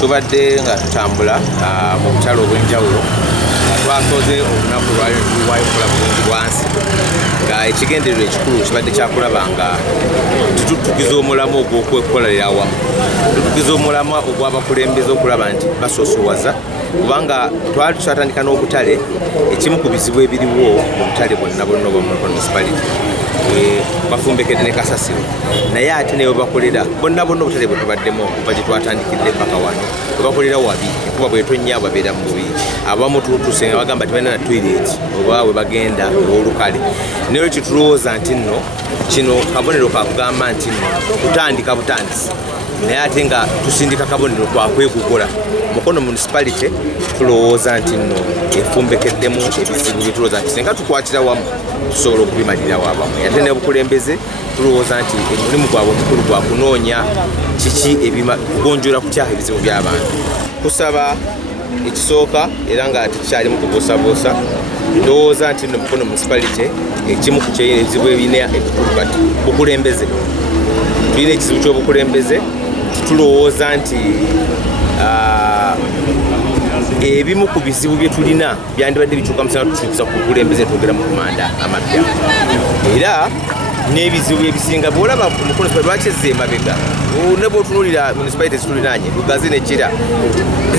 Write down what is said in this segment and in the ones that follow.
Tubadde nga tutambula mu butale obw'enjawulo twakoze olunaku lwayo kulaba bulungi bwansi nga ekigendererwa ekikulu kibadde kyakulaba nga tututukiza omulamu ogw'okwekolerera awamu, tututukiza omulamu ogw'abakulembeze okulaba nti basoosowaza, kubanga twali tukyatandika n'obutale. Ekimu ku bizibu ebiriwo mu butale bonna obwa municipality bafumbekedde ne kasasiro, naye ate newe bakolera bonna obutale bwe tubaddemu okuva gye twatandikidde paka wano webakolera wabi, ekuba bwetonnya babeera mu bubi, abamu tutusenga bagamba tibalina na toilet oba we bagenda ew'olukale. Naye kitulowooza nti nno kino kabonero kakugamba nti nno kutandika butandisi, naye ate nga tusindika kabonero twakwegugola Mukono municipality. Tulowooza nti nno efumbekeddemu ebizibu byetulowooza nti singa tukwatira wamu tusobola okubimalirawo abamu. Ate n'obukulembeze tulowooza nti omulimu gwabwe omukulu gwa kunoonya kiki kugonjoola kutya ebizibu by'abantu. Kusaba ekisooka era nga tekikyalimu kubuusaabuusa, ndowooza nti nno Mukono municipality ekimu ku ebizibu ebirina ebikulu kati bukulembeze. Tulina ekizibu ky'obukulembeze, tulowooza nti ebimu ku bizibu bye tulina byandibadde bikyuka musana tukyusa ku bukulembeze twogera mu kumanda amapya. Era n'ebizibu ebisinga bw'olaba ku Mukono lwaki ezza emabega ne bw'otunuulira municipality zitulinaanye Lugazi ne Kira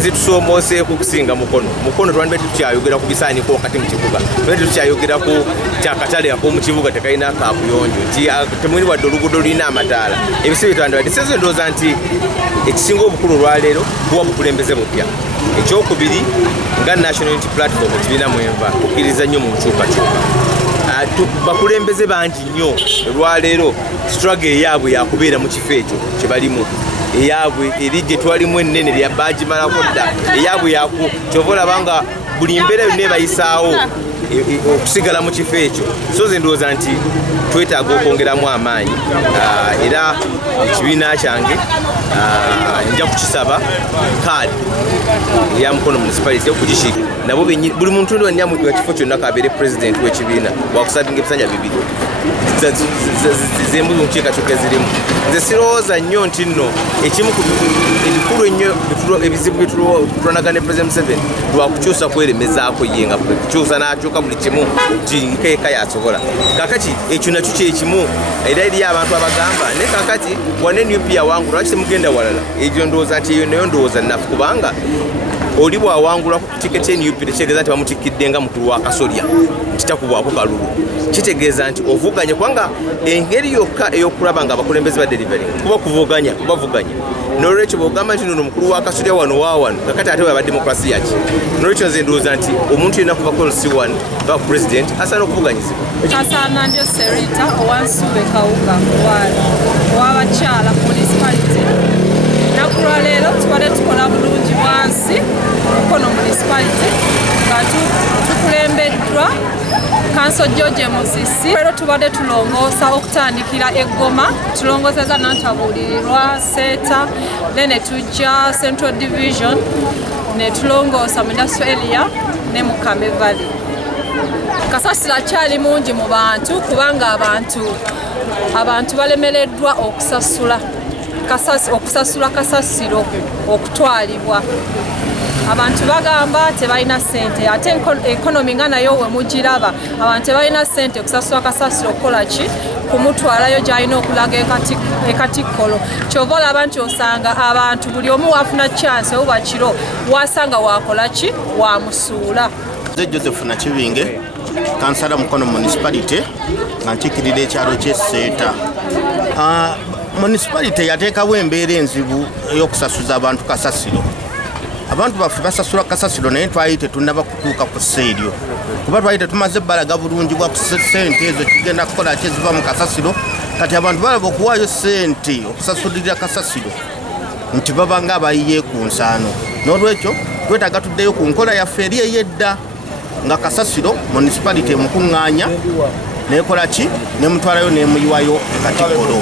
zitusomooseeko okusinga Mukono twandibadde tukyayogera ku bisaaniko wakati mu kibuga, twandibadde tukyayogera ku kyakatale ak'omu kibuga tekalina kaabuyonjo nti temuli wadde oluguudo lulina amataala. Ebizibu twandibadde sezo ndowooza nti ekisinga obukulu olwaleero kuwa bukulembeze bupya. Ekyokubiri nga National Unity Platform ekibiina mweva tukkiriza nnyo mu nkyukakyuka. Bakulembeze bangi nnyo olwaleero struggle eyaabwe yakubeera mu kifo ekyo kye balimu, eyaabwe eri gye twalimu ennene lya bagimalako dda, eyaabwe kyova olaba nga buli mbeera yonna ebayisaawo okusigala mu kifo ekyo. So ze ndowooza nti twetaaga okwongeramu amaanyi, era ekibiina kyange nja kukisaba kaadi eya Mukono municipality okugishika nabo buli muntu wenna mu kifo kyonna kabeere president w'ekibiina wakusabinga ebisanja bibiri zemu mu nkiikakyuka ezirimu. Nze sirowooza nnyo nti nno ekimu ku ebikulu ennyo ebizibu byetulwanaga ne President Museveni lwakukyusa kweremezaako ye nga kukyusa n'akyuka buli kimu kika yasobola. Kakati ekyo nakyo kyekimu era eriyo abantu abagamba ne kakati wane NUP yawangula lwaki temugenda walala. Egyo ndowooza nti eyo nayo ndowooza nnafu, kubanga oli bw'awangula ku tiketi y'NUP tekitegeeza nti bamutikidde nga mukulu wa kasolya nti takubwako kalulu. Kitegeeza nti ovuganya, kubanga engeri yokka ey'okulaba nga abakulembeze ba delivering kuba kuvuganya bavuganya. N'olwekyo bw'ogamba nti nno mukulu wa kasolya wano wa wano kakati ate baba demokrasiya ki. N'olwekyo nze ndowooza nti omuntu yenna kuva konsi wano ba president asaana okuvuganyizibwa. Asaana ndio Serita owansube Kawuga owabakyala municipality. Nakulwa leero tubadde tukola bulungi bwansi Mukono municipality nga tukulembeddwa Council George Musisi. Leero tubadde tulongoosa okutandikira eGoma, tulongooseza Nantabulirirwa, Seeta, ne tujja Central Division, ne tulongoosa mu Industrial Area ne mu Kame Valley. Kasasiro akyali mungi mu bantu kubanga abantu balemereddwa okusasula kasasiro okutwalibwa. Abantu bagamba tebalina ssente ate ekonomi nga nayo we mugiraba abantu tebalina ssente okusasula kasasiro okukola ki kumutwalayo gy'alina okulaga ekatikkolo. Kyova olaba nti osanga abantu buli omu wafuna chance oba kiro wasanga wakola ki wamusuula. Joseph Nakibinge kansala Mukono municipality nga nkiikirira ekyalo ky'e Seeta. Municipality yateekawo embeera enzibu ey'okusasuza abantu kasasiro. Abantu baffe basasula kasasiro naye twali tetunnaba kutuuka ku sseeryo kuba twali tetumaze balaga bulungi bwa ssente ezo kigenda kukola ki eziva mu kasasiro. Kati abantu balaba okuwaayo ssente okusasulira kasasiro nti baba nga abayiye ku nsaano. N'olwekyo twetaaga tuddeyo ku nkola yaffe eri ey'edda nga kasasiro municipality emukuŋŋaanya neekola ki nemutwalayo neemuyiwayo ekatikkolo.